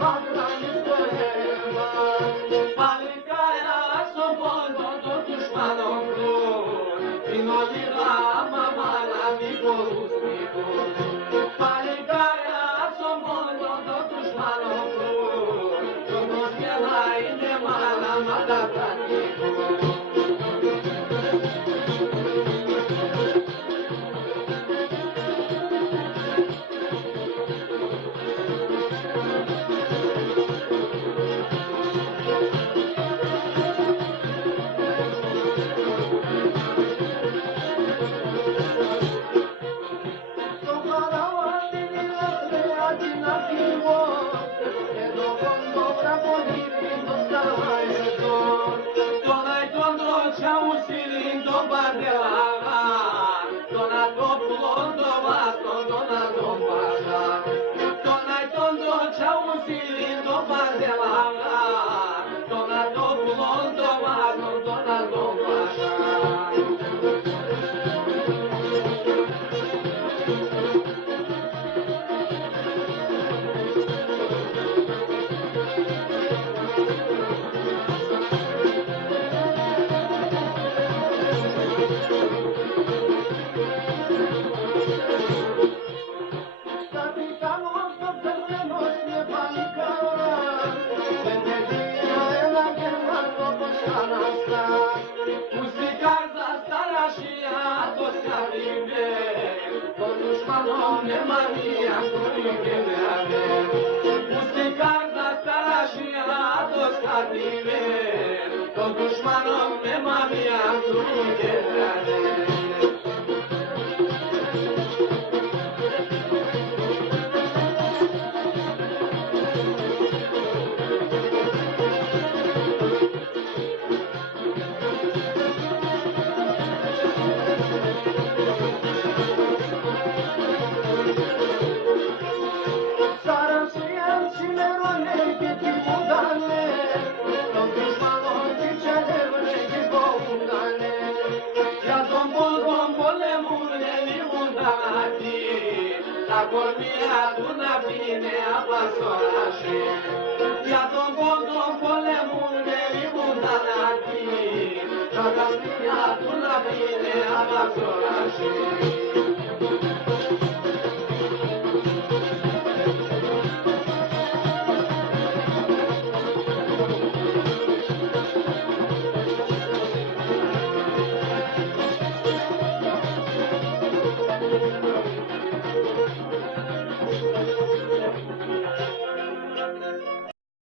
βάφρανε στο αίμα. Παλικάρια στον πόνο των δουσμάνων βρουν, την όλη γάμα μάνα μη μπορούς μήκουν. Παλικάρια στον πόνο των δουσμάνων βρουν, κι όμως γελά είναι μάνα μα τα κατοίκουν. Τον δουσμανό με μαμία του γελάνε. Τα κορμιά του να πίνε απασχολάσει, για τον πόντο πολεμούνε ήμουν θανατοί, τα κορμιά του να πίνε απασχολάσει.